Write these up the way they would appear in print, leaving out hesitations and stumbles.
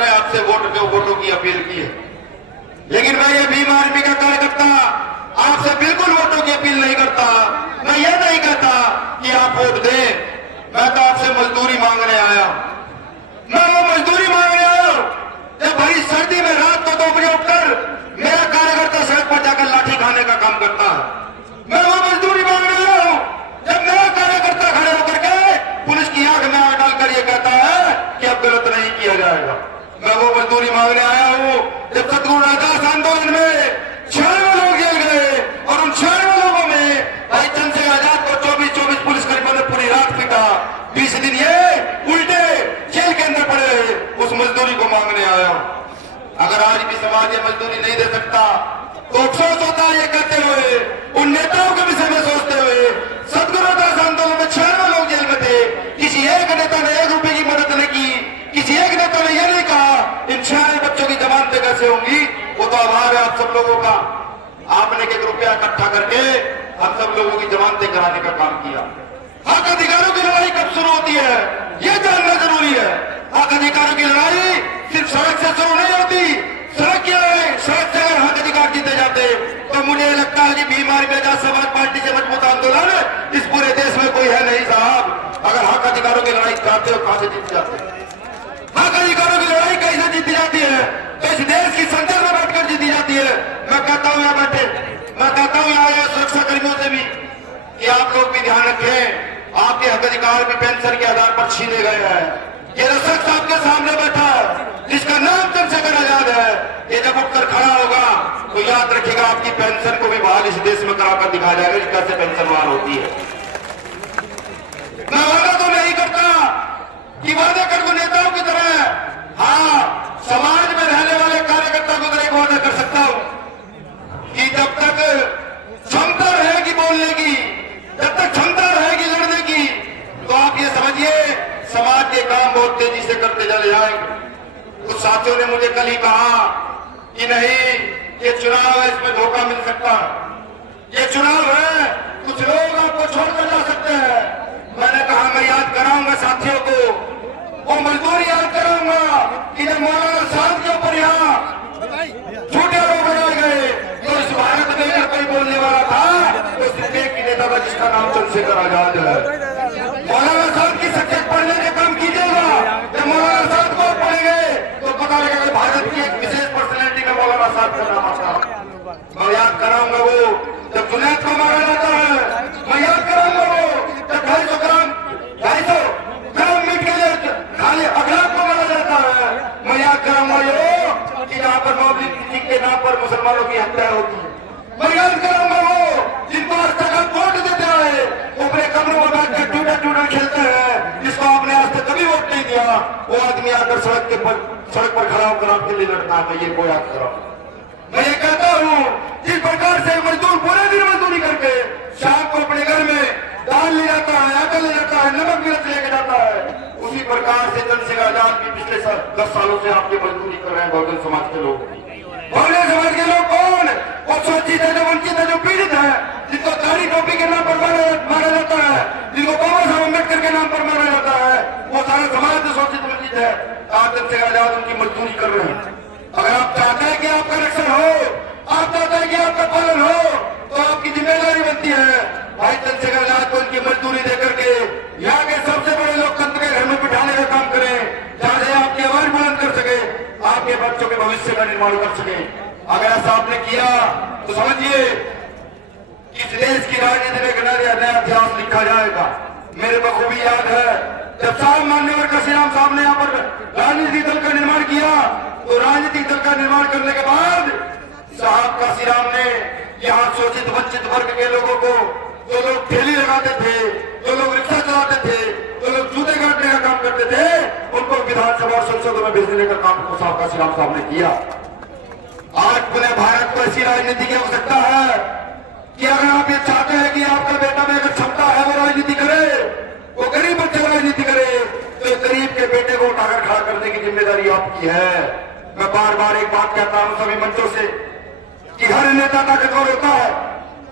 उसने आपसे वोटों की अपील की है, लेकिन मैं ये भीम आर्मी का कार्यकर्ता आपसे बिल्कुल वोटों की अपील नहीं करता। मैं ये नहीं कहता कि आप वोट दें, मैं तो आपसे मजदूरी मांगने आया। मैं वो मजदूरी मांगने आया जब भरी सर्दी में रात को 2 बजे उठकर मेरा कार्यकर्ता सड़क पर जाकर लाठी खाने का काम करता है। मैं वो मजदूरी मांगने आया हूं जब मेरा कार्यकर्ता खड़े होकर के पुलिस की आंख में आंख डालकर ये कहता है कि अब गलत नहीं किया जाएगा। मैं वो मजदूरी मांगने आया हूं जब सतगुरु रैदास आंदोलन में 96 लोग जेल गए और उन 96 लोगों में भाई चंद्रशेखर आजाद को 24 पुलिसकर्मियों ने पूरी रात पीटा। 20 दिन ये उल्टे जेल के अंदर पड़े रहे। उस मजदूरी को मांगने आया हूं। अगर आज भी समाज ये मजदूरी नहीं दे सकता तो अफसोस होता है ये कहते हुए, उन नेताओं के विषय में सोचते हुए। सतगुरु रैदास आंदोलन में 96 लोग जेल में थे, किसी एक नेता ने 1 रुपए की मदद नहीं की, किसी एक नेता ने यह नहीं कहा इन 96 बच्चों की जमानतें कैसे होंगी। वो तो आभार है आप सब लोगों का, आपने 1 रुपया इकट्ठा करके हम सब लोगों की जमानतें कराने का काम किया। हक अधिकारों की लड़ाई कब शुरू होती है ये जानना जरूरी है। हक अधिकारों की लड़ाई सिर्फ सड़क से शुरू नहीं होती। सड़क क्या है, सड़क से अगर हक अधिकार जीते जाते तो मुझे लगता है कि भीम आर्मी आजाद समाज पार्टी से मजबूत आंदोलन इस पूरे देश में कोई है नहीं साहब। अगर हक अधिकारों की लड़ाई चाहते हो कहां से जीत जाते? हक अधिकारों की लड़ाई कैसे जीती जाती है? तो इस देश की संसद में बैठकर जीती जाती है। मैं कहता हूं यहाँ बैठे, मैं कहता हूं यहाँ सुरक्षा कर्मियों से भी कि आप लोग भी ध्यान रखें, आपके हक अधिकार भी पेंशन के आधार पर छीने गए हैं। ये शख्स आपके सामने बैठा है जिसका नाम चंद्रशेखर आजाद है, ये जब उठकर खड़ा होगा तो याद रखिएगा आपकी पेंशन को भी बहाल इस देश में कराकर दिखाया जाएगा कि कैसे पेंशन बहाल होती है। मैं वादा तो नहीं करता कि वादे कर दो नेताओं की तरह, हाँ समाज में रहने वाले कार्यकर्ता को तो एक वादा कर सकता हूं कि जब तक क्षमता रहेगी बोलने की, जब तक क्षमता रहेगी लड़ने की, तो आप ये समझिए समाज के काम बहुत तेजी से करते चले जाएंगे। कुछ साथियों ने मुझे कल ही कहा कि नहीं ये चुनाव है, इसमें धोखा मिल सकता है, ये चुनाव है, कुछ लोग आपको छोड़कर जा सकते हैं। मैंने कहा मैं याद कराऊंगा साथियों को, वो मजदूर याद कराऊंगा कि जब मौलाना साहब के ऊपर यहाँ झूठे आरोप लगाए गए तो इस भारत में अगर कोई बोलने वाला था तो सिर्फ एक ही नेता था जिसका नाम चंद्रशेखर आजाद है। मौलाना साहब की सब्जेक्ट पढ़ने का काम कीजिएगा। जब मौलाना साहब को पढ़ेंगे तो पता लगेगा कि भारत की एक विशेष पर्सनैलिटी में मौलाना साहब का नाम आता है। मैं याद कराऊंगा वो जब जुनैद को मारा जाता है, मैं याद कराऊंगा वो जब 250 ग्राम मीट के लिए खाली अखलाक को मारा जाता है। मैं याद कराऊंगा ये कि जहाँ पर मौलिक किसी के नाम पर मुसलमानों की हत्या होती है। मैं याद कराऊंगा वो जिनको आज तक आप वोट देते आए, अपने कमरों में बैठ कर टूटा खेलते हैं, जिसको आपने आज तक कभी वोट नहीं दिया, वो आदमी आकर सड़क पर खड़ा होकर आपके लिए लड़ता है। मैं ये को याद कराऊं। मैं ये कहता हूँ जिस प्रकार से मजदूर पूरे दिन मजदूरी करके शाम को अपने घर में दाल ले जाता है, आटा ले जाता है, नमक मिर्च लेके जाता है, उसी प्रकार से चंद्रशेखर आजाद भी पिछले 10 सालों से आपकी मजदूरी कर रहे हैं बहुजन समाज के लोग। बहुजन समाज के लोग कौन? वो शोषित है, जो वंचित है, जो पीड़ित है, जिनको दाढ़ी टोपी के नाम पर मारा जाता है, जिनको बाबा साहब अम्बेडकर के नाम पर मारा जाता है, वो सारा समाज जो शोषित वंचित है, आज चंद्रशेखर आजाद उनकी मजदूरी कर रहे हैं। अगर आप चाहते हैं कि आपका रक्षण हो, आप चाहते हैं कि आपका पालन हो, तो आपकी जिम्मेदारी बनती है भाई चंद्रशेखर आजाद को उनकी मजदूरी देकर के यहाँ के सबसे बड़े लोकतंत्र के घर में बिठाने का काम करें, जहां से आपकी आवाज बुलंद कर सके, आपके बच्चों के भविष्य का निर्माण कर सके। अगर ऐसा आपने किया तो समझिए इस देश की राजनीति में एक नया इतिहास लिखा जाएगा। मेरे बखूबी याद है जब साहब मान्यवर काशीराम साहब ने यहाँ पर राजनीतिक दल का निर्माण किया, तो राजनीतिक दल का निर्माण करने के बाद साहब काशीराम ने यहाँ शोषित वंचित वर्ग के लोगों को, जो लोग ठेली लगाते थे, जो लोग रिक्शा चलाते थे, जो लोग जूते काटने का काम करते थे, उनको विधानसभा और संसदों में भेजने का काम साहब काशीराम साहब ने किया। आज पूरे भारत को ऐसी राजनीति की आवश्यकता है कि अगर आप ये चाहते हैं कि आपका बेटा में अगर क्षमता है वो राजनीति करे, वो गरीब बच्चे राजनीति करे, तो गरीब के बेटे को उठाकर खड़ा करने की जिम्मेदारी आपकी है। मैं बार बार एक बात कहता हूं सभी मंचों से कि हर नेता ताकतवर होता है,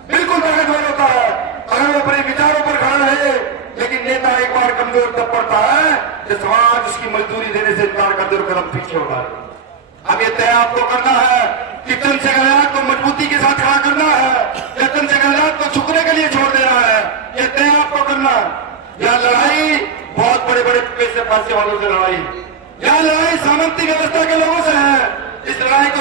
बिल्कुल ताकतवर होता है, अगर वो अपने विचारों पर खड़ा रहे, लेकिन नेता एक बार कमजोर कमजोर तब पड़ता है कि समाज उसकी मजदूरी देने से इनकार कर दे और कदम पीछे उठा ले। अब ये तय आपको करना है कि चंद्रशेखर आजाद को मजबूती के साथ खड़ा करना है या चंद्रशेखर आजाद को झुकने के लिए छोड़ देना है, ये तय आपको करना है। यह लड़ाई बहुत बड़े बड़े पैसे वालों से लड़ाई, यह लड़ाई सामंती व्यवस्था के लोगों से है। इस लड़ाई को